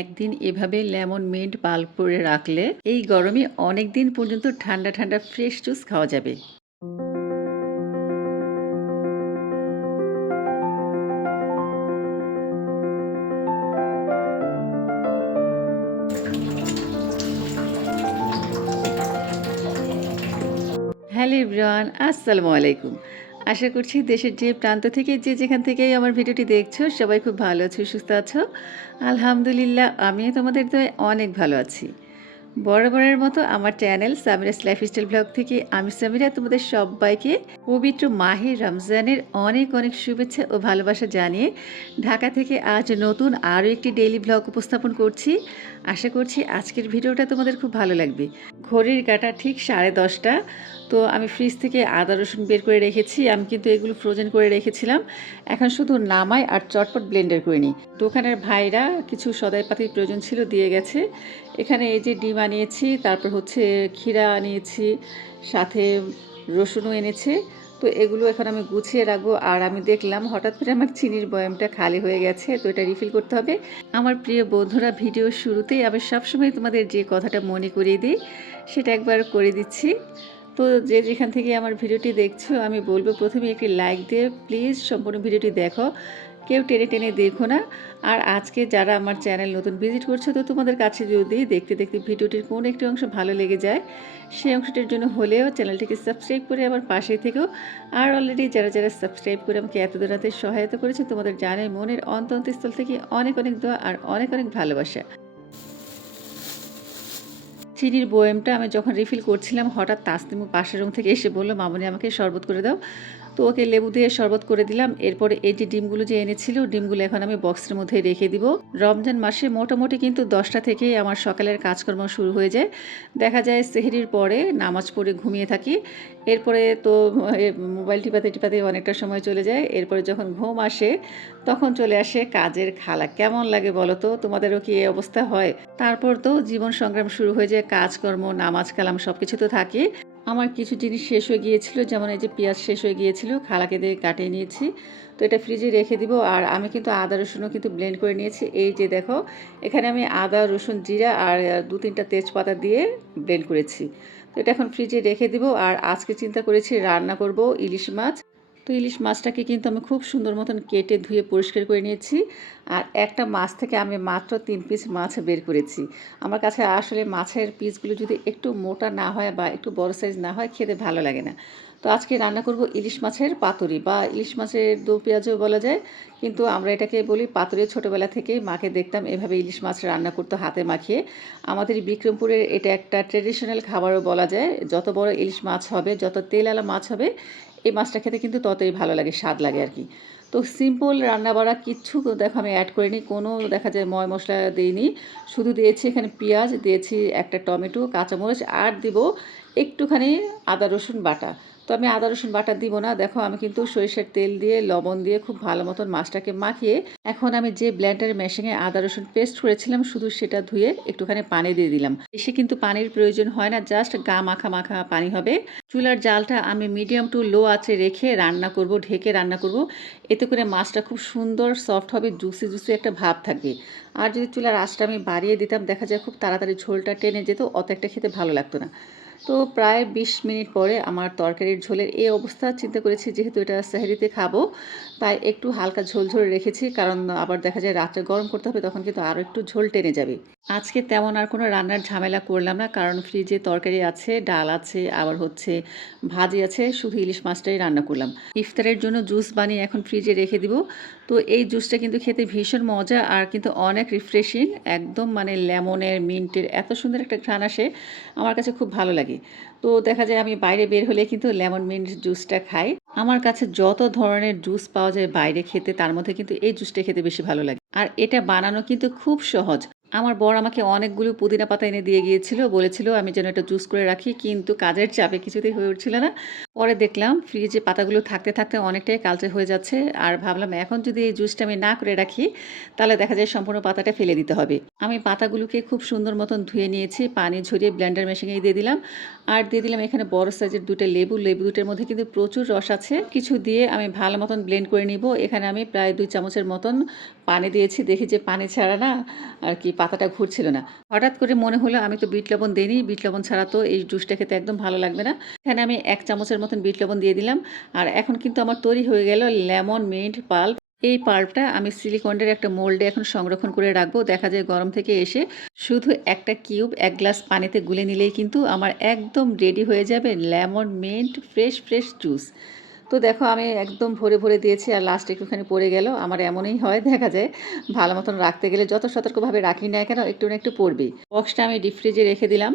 একদিন এভাবে lemon mint pulp করে রাখলে এই গরমে অনেক দিন পর্যন্ত ঠান্ডা ঠান্ডা ফ্রেশ জুস খাওয়া যাবে। হ্যালো ইব্রান আসসালামু আলাইকুম। আশা করছি দেশের যে প্রান্ত থেকে যে যেখান থেকেই আমার ভিডিওটি দেখছ, সবাই খুব ভালো আছো, সুস্থ আছো। আলহামদুলিল্লাহ, আমিও তোমাদের তো অনেক ভালো আছি। বরাবরের মতো আমার চ্যানেল সামিরাস লাইফস্টাইল ব্লগ থেকে আমি সামিরা, তোমাদের সবাইকে পবিত্র মাহে রমজানের অনেক অনেক শুভেচ্ছা ও ভালোবাসা জানিয়ে ঢাকা থেকে আজ নতুন আরও একটি ডেইলি ব্লগ উপস্থাপন করছি। আশা করছি আজকের ভিডিওটা তোমাদের খুব ভালো লাগবে। ঘড়ির কাটা ঠিক সাড়ে দশটা, তো আমি ফ্রিজ থেকে আদা রসুন বের করে রেখেছি, আমি কিন্তু এগুলো ফ্রোজেন করে রেখেছিলাম। এখন শুধু নামাই আর চটপট ব্লেন্ডার করে নিই। দোকানের ভাইরা কিছু সদাই সদাইপাতির প্রয়োজন ছিল, দিয়ে গেছে। এখানে এই যে ডিম আনিয়েছি তারপর হচ্ছে ক্ষীরা আনিয়েছি, সাথে রসুনও এনেছে। তো এগুলো এখন আমি গুছিয়ে রাখব। আর আমি দেখলাম হঠাৎ করে আমার চিনির বয়ামটা খালি হয়ে গেছে, তো এটা রিফিল করতে হবে। আমার প্রিয় বন্ধুরা ভিডিও শুরুতেই আমি সবসময় তোমাদের যে কথাটা মনে করিয়ে দিই, সেটা একবার করে দিচ্ছি। তো যে যেখান থেকে আমার ভিডিওটি দেখছ, আমি বলব প্রথমে একটি লাইক দিয়ে প্লিজ সম্পূর্ণ ভিডিওটি দেখো। কেউ টেনে টেনে দেখো না। আর আজকে যারা আমার চ্যানেল নতুন ভিজিট করছ, তো তোমাদের কাছে যদি দেখতে দেখতে ভিডিওটির কোন একটি অংশ ভালো লেগে যায় সেই অংশটির জন্য হলেও চ্যানেলটিকে সাবস্ক্রাইব করে আমার পাশেই থেকেও আর অলরেডি যারা যারা সাবস্ক্রাইব করে আমাকে এত দূরাতে সহায়তা করেছে, তোমাদের জানে মনের অন্ত অন্তঃস্থল থেকে অনেক অনেক দোয়া আর অনেক অনেক ভালোবাসা। চিনির বয়েমটা আমি যখন রিফিল করছিলাম, হঠাৎ তাসনিমু পাশের রুম থেকে এসে বলল, মামনি, আমাকে শরবত করে দাও। তো ওকে লেবু দিয়ে শরবত করে দিলাম। এরপরে এই যে ডিমগুলো যে এনেছিল, ডিমগুলো এখন আমি বক্সের মধ্যে রেখে দিব। রমজান মাসে মোটামুটি কিন্তু দশটা থেকেই আমার সকালের কাজকর্ম শুরু হয়ে যায়। দেখা যায় সেহেরির পরে নামাজ পড়ে ঘুমিয়ে থাকি। এরপরে তো মোবাইল টিপাতে টিপাতে অনেকটা সময় চলে যায়। এরপরে যখন ঘুম আসে, তখন চলে আসে কাজের খালা। কেমন লাগে বলো তো? তোমাদেরও কি এই অবস্থা হয়? তারপর তো জীবন সংগ্রাম শুরু হয়ে যায়, কাজকর্ম নামাজ কালাম সব কিছু তো থাকে আমার কিছু জিনিস শেষ হয়ে গিয়েছিল, যেমন এই যে পেঁয়াজ শেষ হয়ে গিয়েছিল, খালাকে দিয়ে কাটিয়ে নিয়েছি। তো এটা ফ্রিজে রেখে দিব, আর আমি কিন্তু আদা রসুনও কিন্তু ব্লেন্ড করে নিয়েছি। এই যে দেখো, এখানে আমি আদা, রসুন, জিরা আর দু তিনটা তেজপাতা দিয়ে ব্লেন্ড করেছি। তো এটা এখন ফ্রিজে রেখে দিব, আর আজকে চিন্তা করেছি রান্না করব ইলিশ মাছ। তো ইলিশ মাছটাকে কিন্তু আমি খুব সুন্দর মতন কেটে ধুয়ে পরিষ্কার করে নিয়েছি। আর একটা মাছ থেকে আমি মাত্র তিন পিস মাছ বের করেছি। আমার কাছে আসলে মাছের পিসগুলো যদি একটু মোটা না হয় বা একটু বড় সাইজ না হয়, খেতে ভালো লাগে না। তো আজকে রান্না করব ইলিশ মাছের পাতুরি বা ইলিশ মাছের দো পেঁয়াজও বলা যায়। কিন্তু আমরা এটাকে বলি পাতুরি ছোটোবেলা থেকেই মাকে দেখতাম এভাবে ইলিশ মাছ রান্না করতো হাতে মাখিয়ে। আমাদের বিক্রমপুরের এটা একটা ট্রেডিশনাল খাবারও বলা যায়। যত বড় ইলিশ মাছ হবে, যত তেলালা মাছ হবে এই মাছটা খেতে কিন্তু ততই ভালো লাগে, স্বাদ লাগে আর কি। তো সিম্পল রান্না বাড়া কিচ্ছু দেখো আমি অ্যাড করিনি, কোনো দেখা যায় ময় মশলা দিইনি। শুধু দিয়েছি এখানে পেঁয়াজ, দিয়েছি একটা টমেটো, কাঁচামরিচ, আর দিব একটুখানি আদা রসুন বাটা। তো আমি আদা, রসুন বাটা দিব না। দেখো, আমি কিন্তু সরিষার তেল দিয়ে, লবণ দিয়ে খুব ভালো মতন মাছটাকে মাখিয়ে এখন আমি যে ব্ল্যান্ডারের মেশিনে আদা, রসুন পেস্ট করেছিলাম, শুধু সেটা ধুয়ে একটুখানি পানি দিয়ে দিলাম। এসে কিন্তু পানির প্রয়োজন হয় না জাস্ট গা মাখা মাখা পানি হবে। চুলার জালটা আমি মিডিয়াম টু লো আছে রেখে রান্না করব, ঢেকে রান্না করব। এতে করে মাছটা খুব সুন্দর সফট হবে জুসি জুসি একটা ভাব থাকবে। আর যদি চুলার আঁচটা আমি বাড়িয়ে দিতাম, দেখা যায় খুব তাড়াতাড়ি ঝোলটা টেনে যেত, অত একটা খেতে ভালো লাগতো না। তো প্রায় বিশ মিনিট পরে আমার তরকারির ঝোলের এই অবস্থা, চিন্তা করেছি যেহেতু এটা সাহেরিতে খাব, তাই একটু হালকা ঝোল ঝোল রেখেছি, কারণ আবার দেখা যায় রাত্রে গরম করতে হবে, তখন কিন্তু আরও একটু ঝোল টেনে যাবে। আজকে তেমন আর কোনো রান্নার ঝামেলা করলাম না। কারণ ফ্রিজে তরকারি আছে, ডাল আছে, আবার হচ্ছে ভাজি আছে। শুধু ইলিশ মাছটাই রান্না করলাম। ইফতারের জন্য জুস বানিয়ে এখন ফ্রিজে রেখে দিব। তো এই জুসটা কিন্তু খেতে ভীষণ মজা আর কিন্তু অনেক রিফ্রেশিং একদম মানে লেমনের, মিন্টের এত সুন্দর একটা ঘ্রাণ আসে। আমার কাছে খুব ভালো লাগে। তো দেখা যায় আমি বাইরে বের হলে কিন্তু লেমন, মিন্ট জুসটা খাই। আমার কাছে যত ধরনের জুস পাওয়া যায় বাইরে খেতে, তার মধ্যে কিন্তু এই জুসটা খেতে বেশি ভালো লাগে। আর এটা বানানো কিন্তু খুব সহজ। আমার বর আমাকে অনেকগুলো পুদিনা পাতা এনে দিয়ে গিয়েছিল, বলেছিল আমি যেন এটা জুস করে রাখি, কিন্তু কাজের চাপে কিছুতেই হয়ে উঠছিল না। পরে দেখলাম ফ্রিজে পাতাগুলো থাকতে থাকতে অনেকটাই কালচে হয়ে যাচ্ছে, আর ভাবলাম এখন যদি এই জুসটা আমি না করে রাখি, তাহলে দেখা যায় সম্পূর্ণ পাতাটা ফেলে দিতে হবে। আমি পাতাগুলোকে খুব সুন্দর মতন ধুয়ে নিয়েছি, পানি ঝরিয়ে ব্লেন্ডার মেশিনে দিয়ে দিলাম, আর দিয়ে দিলাম এখানে বড় সাইজের দুটো লেবু লেবু দুটোর মধ্যে কিন্তু প্রচুর রস আছে। কিছু দিয়ে আমি ভালো মতন ব্লেন্ড করে নিব, এখানে আমি প্রায় দুই চামচের মতন পানি দিয়েছি, দেখি যে পানি ছাড়া না আর কি পাতাটা ঘুরছিল না। হঠাৎ করে মনে হলো আমি তো বিট লবণ দিইনি, বিট লবণ ছাড়া তো এই জুসটা খেতে একদম ভালো লাগবে না। এখানে আমি এক চামচের মতন বিট লবণ দিয়ে দিলাম। আর এখন কিন্তু আমার তৈরি হয়ে গেল লেমন মিন্ট পাল্প। এই পাল্পটা আমি সিলিকন্ডের একটা মোল্ডে এখন সংরক্ষণ করে রাখব। দেখা যায় গরম থেকে এসে শুধু একটা কিউব, এক গ্লাস পানিতে গুলে নিলেই কিন্তু আমার একদম রেডি হয়ে যাবে lemon mint fresh fresh juice. তো দেখো আমি একদম ভরে ভরে দিয়েছি আর লাস্ট একটুখানি পড়ে গেল। আমার এমনই হয়, দেখা যায়, ভালো মতন রাখতে গেলে যত সতর্কভাবে রাখি না কেন একটু না একটু পড়বেই বক্সটা আমি ডিপ ফ্রিজে রেখে দিলাম।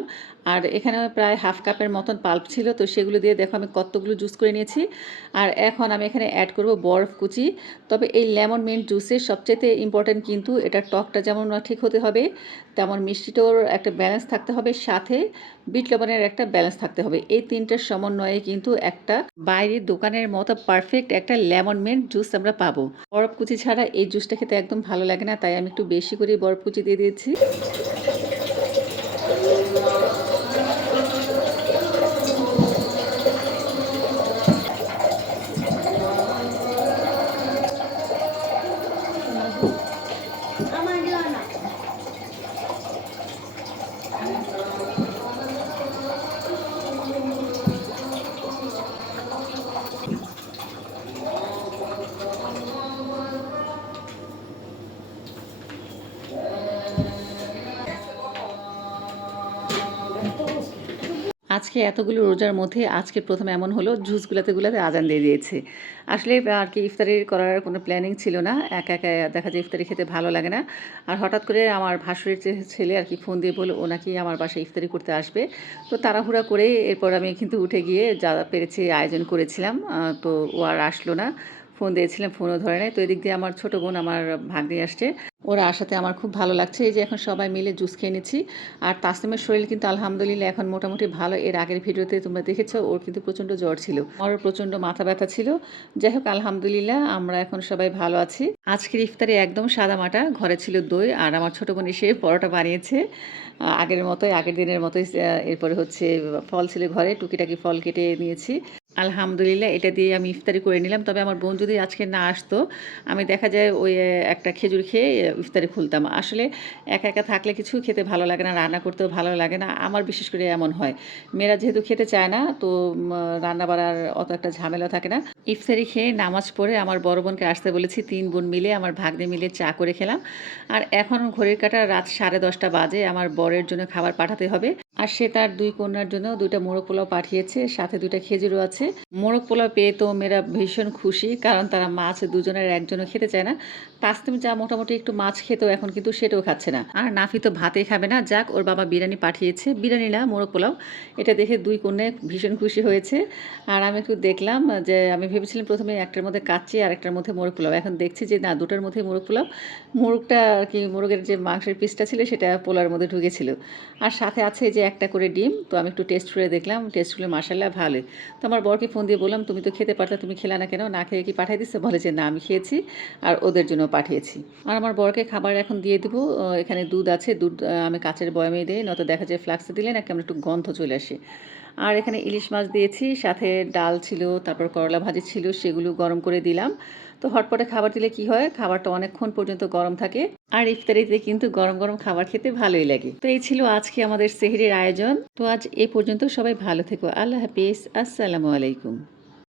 আর এখানে প্রায় হাফ কাপের মতন পাল্প ছিল, তো সেগুলো দিয়ে দেখো আমি কতগুলো জুস করে নিয়েছি। আর এখন আমি এখানে অ্যাড করব বরফ কুচি। তবে এই লেমন মিন্ট জুসের সবচেয়ে ইম্পর্ট্যান্ট কিন্তু এটা টকটা যেমন ঠিক হতে হবে, তেমন মিষ্টিটার একটা ব্যালেন্স থাকতে হবে সাথে। বিট লবণের একটা ব্যালেন্স থাকতে হবে। এই তিনটার সমন্বয়ে কিন্তু একটা বাইরের দোকানের মতো পারফেক্ট একটা লেমন মিন্ট জুস আমরা পাবো। বরফ কুচি ছাড়া এই জুসটা খেতে একদম ভালো লাগে না, তাই আমি একটু বেশি করে বরফ কুচি দিয়ে দিয়েছি। আজকে এতগুলো রোজার মধ্যে আজকে প্রথম এমন হলো, জুসগুলাতে গুলাতে গুলাতে আজান দিয়ে দিয়েছে। আসলে আর কি ইফতারি করার কোনো প্ল্যানিং ছিল না, একা একা দেখা যায় ইফতারি খেতে ভালো লাগে না। আর হঠাৎ করে আমার ভাসুরের ছেলে আর কি ফোন দিয়ে বলল, ও নাকি আমার বাসায় ইফতারি করতে আসবে। তো তাড়াহুড়া করে এরপর আমি কিন্তু উঠে গিয়ে যা পেরেছি আয়োজন করেছিলাম তো ও আর আসলো না। ফোন দিয়েছিলাম, ফোনও ধরে নাই। তো এদিক দিয়ে আমার ছোটো বোন, আমার ভাগ্নে আসছে। ওরা আসাতে আমার খুব ভালো লাগছে। এই যে এখন সবাই মিলে জুস খেয়ে নিচ্ছি। আর তাসলিমের শরীর কিন্তু আলহামদুলিল্লাহ এখন মোটামুটি ভালো। এর আগের ভিডিওতে তোমরা দেখেছ, ওর কিন্তু প্রচণ্ড জ্বর ছিল। আমারও প্রচণ্ড মাথা ব্যথা ছিল। যাই হোক, আলহামদুলিল্লাহ আমরা এখন সবাই ভালো আছি। আজকের ইফতারে একদম সাদা মাটা, ঘরে ছিল দই। আর আমার ছোটো বোন এসে পরোটা বানিয়েছে। আগের মতোই, আগের দিনের মতোই এরপরে হচ্ছে ফল ছিল ঘরে। টুকিটাকি ফল কেটে নিয়েছি। আলহামদুলিল্লাহ, এটা দিয়ে আমি ইফতারি করে নিলাম। তবে আমার বোন যদি আজকে না আসতো, আমি দেখা যায় ওই একটা খেজুর খেয়ে ইফতারি খুলতাম। আসলে একা একা থাকলে কিছু খেতে ভালো লাগে না, রান্না করতেও ভালো লাগে না। আমার বিশেষ করে এমন হয়। মেয়েরা যেহেতু খেতে চায় না, তো রান্না বাড়ার অত একটা ঝামেলা থাকে না। ইফতারি খেয়ে নামাজ পড়ে আমার বড় বোনকে আসতে বলেছি, তিন বোন মিলে আমার ভাগ্নে মিলে চা করে খেলাম। আর এখন ঘড়ির কাটা রাত সাড়ে দশটা বাজে, আমার বরের জন্য খাবার পাঠাতে হবে। আর সে তার দুই কন্যার জন্য দুইটা মোরগ পোলাও পাঠিয়েছে, সাথে দুইটা খেজুরও আছে। মোরগ পোলাও পেয়ে তো মেয়েরা ভীষণ খুশি, কারণ তারা মাছ দুজনের একজনও খেতে চায় না। তাসলিম যা মোটামুটি একটু মাছ খেতো এখন কিন্তু সেটাও খাচ্ছে না। আর নাফি তো ভাতেই খাবে না, যাক, ওর বাবা বিরিয়ানি পাঠিয়েছে, বিরিয়ানি না, মোরগ পোলাও। এটা দেখে দুই কন্যা ভীষণ খুশি হয়েছে। আর আমি একটু দেখলাম যে, আমি ভেবেছিলাম প্রথমে একটার মধ্যে কাচ্চি আর একটার মধ্যে মোরগ পোলাও। এখন দেখছি যে, না, দুটার মধ্যে মোরগ পোলাও। মোরগটা আর কি, মোরগের যে মাংসের পিসটা ছিল, সেটা পোলার মধ্যে ঢুকেছিল। আর সাথে আছে যে একটা করে ডিম, তো আমি একটু টেস্ট করে দেখলাম। টেস্ট করে মাসাল্লাহ ভালোই। তো আমার বরকে ফোন দিয়ে বললাম, তুমি তো খেতে পারলে, তুমি খেলা না কেন? না খেয়ে কি পাঠিয়ে দিচ্ছে বলে যে, না, আমি খেয়েছি আর ওদের জন্য পাঠিয়েছি। আর আমার বরকে খাবার এখন দিয়ে দেবো। এখানে দুধ আছে, দুধ আমি কাচের বয়ামে দিই, নয়তো দেখা যায় ফ্লাক্সে দিলে না কেমন একটু গন্ধ চলে আসে। আর এখানে ইলিশ মাছ দিয়েছি, সাথে ডাল ছিল, তারপর করলা ভাজি ছিল, সেগুলো গরম করে দিলাম। তো হটপটে খাবার দিলে কি হয়? খাবারটা অনেকক্ষণ পর্যন্ত গরম থাকে। আর ইফতারিতে কিন্তু গরম গরম খাবার খেতে ভালোই লাগে। তো এই ছিল আজকে আমাদের সেহরির আয়োজন। তো আজ এ পর্যন্ত সবাই ভালো থেকো। আল্লাহ হাফিজ। আসসালামু আলাইকুম।